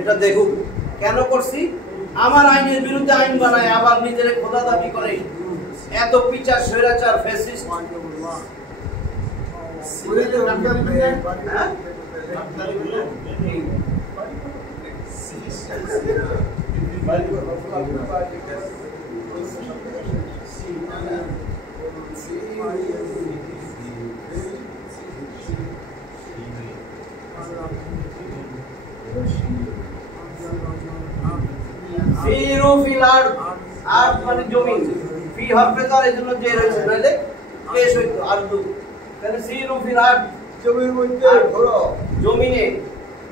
এটা দেখুক। কেন করছি? আমার আইনের বিরুদ্ধে আইন বানায়, আবার নিজের খোদা দাবি করে। এত পিচার, স্বৈরাচার, ফ্যাসিস্ট। সিরু ফিল আরদ, আরদ মানে জমিন, ফি হরফে তার, এজন্য যে রয়েছে, নাইলে পেশ হইতো আরদু। তাহলে সিরু ফিল আরদ, জমির মধ্যে ঘোরো,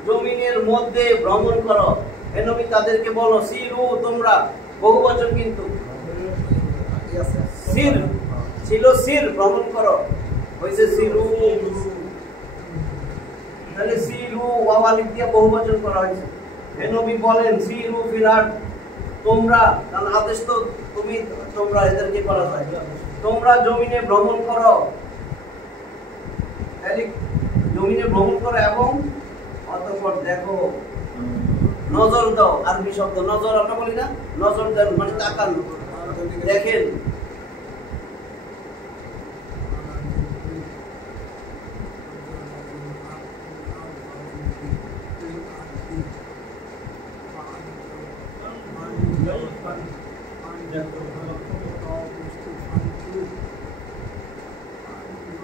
জমিনের মধ্যে ভ্রমণ করো। হে নবী তাদেরকে বলো, সিরু, তোমরা, বহুবচন কিন্তু, সির ছিল, সির ভ্রমণ করো, হইছে সিরু। তাহলে সিরু ওয়াও আলিফ দিয়ে বহুবচন করা হয়েছে। হে নবী বলেন, সিরু ফিল আরদ, তোমরা, কারণ আদেশ তো তুমি, তোমরা এদেরকে বলা যায়, তোমরা জমিনে ভ্রমণ করো। তাহলে জমিনে ভ্রমণ করো এবং অতঃপর দেখো, নজর দাও। আরবি শব্দ নজর, আমরা বলি না, নজর দেন মানে তাকান, দেখেন।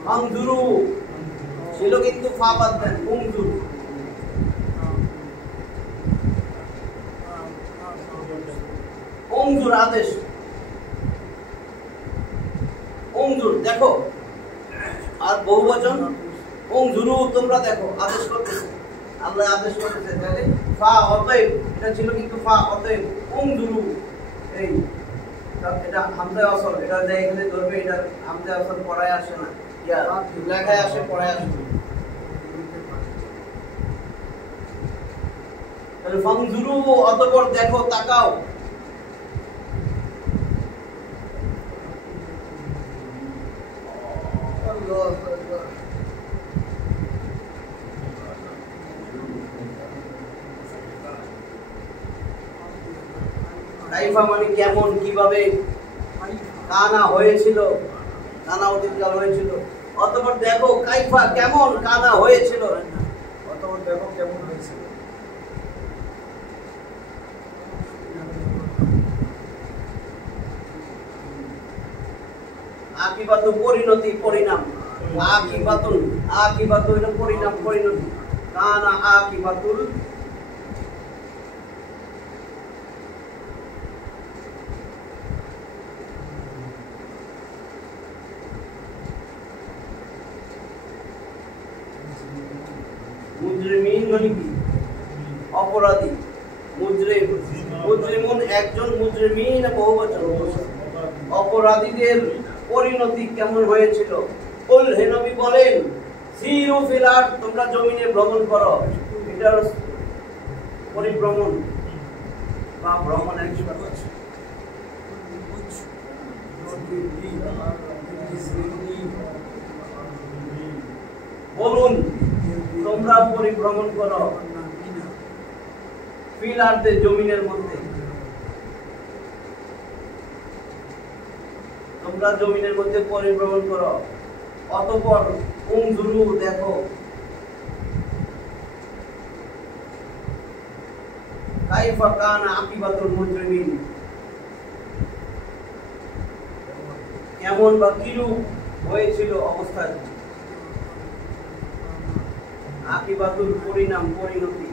ফানজুরু ছিল কিন্তু ফা বাদ দেন, উনজুরু। উনজুর আদেশ, উনজুর দেখো, আর বহুবচন উনজুরু তোমরা দেখো, আদেশ করতেছে, আল্লাহ আদেশ করতেছে। তাহলে ফা অতএব, এটা ছিল কিন্তু ফা অতএব, উনজুরু। এই এটা হামজা আসল, এটা এখানে ধরবে, এটা হামজা আসল পড়ায় আসে না, ইয়া লেখায় আসে, পড়ায় আসে। তাহলে ফানজুরু অতঃপর দেখো, তাকাও। কাইফা মানে কেমন, কিভাবে, কানা হয়েছিল, কানা অতীতকাল হয়েছিল। অতঃপর দেখো, কাইফা কেমন, কানা হয়েছিল। অতঃপর দেখো কেমন হয়েছিল। আকিবাতু পরিণতি, পরিণাম। আকিবাতুন, আকিবাতু এটা পরিণাম, পরিণতি। কানা আকিবাতুল মুজরিমিন মানে কি? অপরাধী। মুজরিম, মুজরিমুন একজন, মুজরিমিন বহুবচন। অপরাধীদের পরিণতি কেমন হয়েছিল? কুল হে নবী বলেন, সিরু ফিল আরদ, তোমরা জমিনে ভ্রমণ করো। এটার পরিভ্রমণ বা ভ্রমণ একসাথে আছে। বলুন তোমরা পরিভ্রমণ করো ফিল আরদে, জমিনের মধ্যে। তোমরা জমিনের মধ্যে পরিভ্রমণ করো। অতঃপর উনজুরু দেখো, কাইফা কানা আকিবাতুল মুজরিমিন, কেমন বা কিরূপ হয়েছিল অবস্থা। আকিবাতুল পরিণাম, পরিণতি।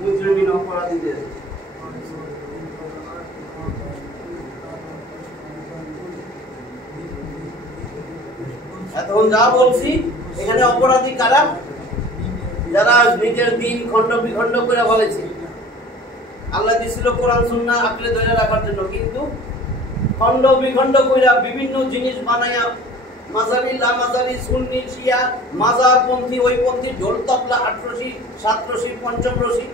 মুজরিমিন অপরাধীদের। এতক্ষণ যা বলছি, এখানে অপরাধী কারা? যারা নিজের দিন খণ্ড বিখণ্ড করে বলেছে। আল্লাহ দিছিল কোরআন সুন্নাহ আঁকড়ে ধরে রাখার জন্য, কিন্তু খণ্ড বিখণ্ড কইরা বিভিন্ন জিনিস বানায়া, মাজারি, লামাজারি, সুন্নি, শিয়া, মাজারপন্থী, ওই পন্থী, ঢোল তবলা, আটরশি, সাতরশি, পঞ্চম রশি,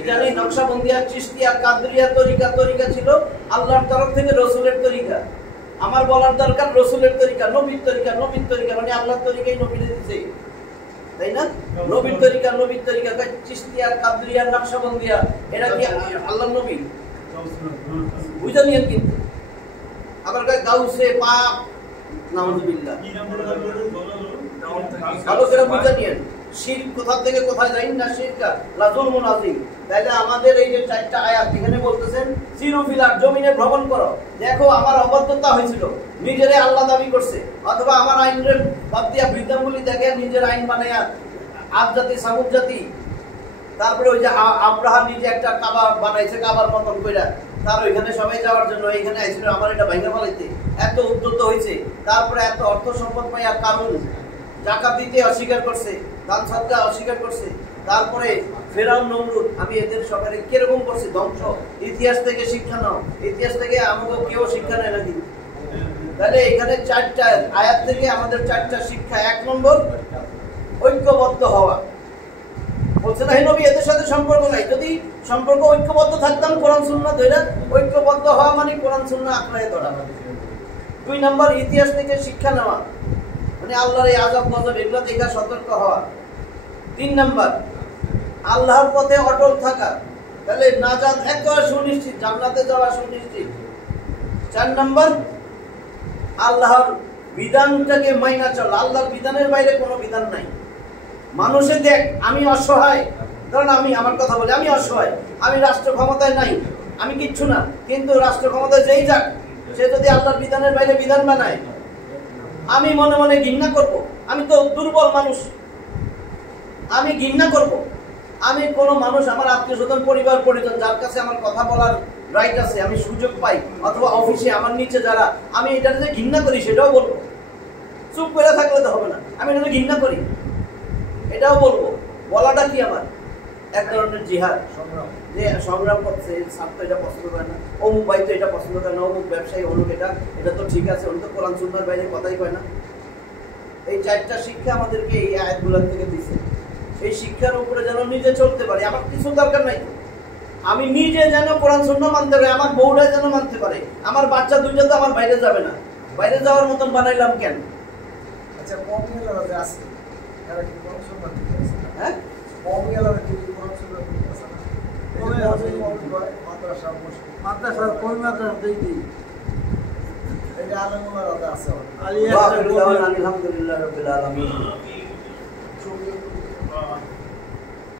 এখানে নকশাবন্দিয়া, চিশতিয়া, কাদরিয়া তরিকা। তরিকা ছিল আল্লাহর তরফ থেকে রসুলের তরিকা। আমার বলার দরকার রসুলের তরিকা, নবীর তরিকা। নবীর তরিকা মানে আল্লাহর তরিকাই নবীরে দিয়েছে, তাই না? নবীর তরিকা, নবীর তরিকা। চিশতিয়া, কাদরিয়া, নকশাবন্দিয়া, এরা কি আল্লাহর নবী? বুঝা নিয়েন কিন্তু। আবার গাউসে পাক, নাউযুবিল্লাহ, ভালো করে বুঝা নিয়েন। শিরক কোথা থেকে কোথায় যাই না, শিরকা লাযুলমুন আযীম। তাহলে আমাদের এই যে চারটা আয়াত এখানে বলতেছেন, সিরু ফিল আরদ, জমিনে ভ্রমণ করো। দেখো আমার অবাধ্যতা হয়েছিল, নিজেরে আল্লাহ দাবি করছে, অথবা আমার আইনের বাদ দিয়া বিধানগুলি দেখে নিজের আইন বানায়া, আদ জাতি, সামুদ জাতি। তারপরে ওই যে আব্রাহাম নিজে একটা কাবা বানাইছে, কাবার মতন কইরা, তার ওইখানে সবাই যাওয়ার জন্য এখানে আইছিল আমার এটা ভাঙা ফেলাইতে। এত উদ্যত হয়েছে, তারপরে এত অর্থ সম্পদ পাইয়া কারণ যাকাত দিতে অস্বীকার করছে, দান সাদকা অস্বীকার করছে। তারপরে ফেরাউন, নমরুদ, আমি এদের সবাই কিরকম করছি ধ্বংস। ইতিহাস থেকে শিক্ষা নাও, ইতিহাস থেকে আমাকে কেউ শিক্ষা নেয় নাকি? তাহলে এখানে চারটা আয়াত থেকে আমাদের চারটা শিক্ষা। 1 নম্বর, ঐক্যবদ্ধ হওয়া। বলছে না হে নবী এদের সাথে সম্পর্ক নাই। যদি সম্পর্ক ঐক্যবদ্ধ থাকতাম কোরআন সুন্নাহ ধরে, ঐক্যবদ্ধ হওয়া মানে কোরআন সুন্নাহ আঁকড়ায় ধরা। 2 নম্বর, ইতিহাস থেকে শিক্ষা নেওয়া, মানে আল্লাহর এই আযাব গজব এগুলো থেকে সতর্ক হওয়া। 3 নম্বর, আল্লাহর পথে অটল থাকা, তাহলে নাজাত একবার সুনিশ্চিত, জান্নাতে যাওয়া সুনিশ্চিত। 4 নম্বর, আল্লাহর বিধানটাকে মাইনা চলা, আল্লাহর বিধানের বাইরে কোনো বিধান নাই। মানুষে দেখ আমি অসহায়, কারণ আমি আমার কথা বলি, আমি অসহায়, আমি রাষ্ট্র ক্ষমতায় নাই, আমি কিচ্ছু না, কিন্তু রাষ্ট্র ক্ষমতায় যেই যাক সে যদি আল্লাহর বিধানের বাইরে বিধান বানায় আমি মনে মনে ঘৃণা করব। আমি তো দুর্বল মানুষ, আমি ঘৃণা করব। আমি কোনো মানুষ আমার আত্মীয় স্বজন পরিবার পরিজন যার কাছে আমার কথা বলার রাইট আছে, আমি সুযোগ পাই, অথবা অফিসে আমার নিচে যারা, আমি এটা যে ঘৃণা করি সেটাও বলবো। চুপ করে থাকলে তো হবে না, আমি এটা ঘৃণা করি এটাও বলবো। বলাটা কি আমার এক ধরনের জিহাদ, যে সংগ্রাম করছে, ছাত্র এটা পছন্দ করে না, অমুক ভাই তো এটা পছন্দ করে না, অমুক ব্যবসায়ী অমুক এটা তো ঠিক আছে, উনি তো কোরআন সুন্নাহর বাইরে কথাই কয় না। এই চারটা শিক্ষা আমাদেরকে এই আয়াতগুলোর থেকে দিছে। এই শিক্ষার উপরে যেন নিজে চলতে পারি, আমার কিছু দরকার নাই, আমি নিজে যেন কোরআন সুন্নাহ মানতে পারি, আমার বউরা যেন মানতে পারে, আমার বাচ্চা দুইটা তো আমার বাইরে যাবে না, বাইরে যাওয়ার মতন বানাইলাম কেন? আচ্ছা কমিয়ালারা যে আছে তারা কি কোরআন সুন্নাহ ঠিক আছে? হ্যাঁ, কমিয়ালারা কি কোরআন সুন্নাহ ঠিক আছে না? মাদ্রাসা মসজিদ মাদ্রাসা কোন মাদ্রাসা দেই দিই এটা আলেমুলারা আছে আলহামদুলিল্লাহ রাব্বিল আলামিন।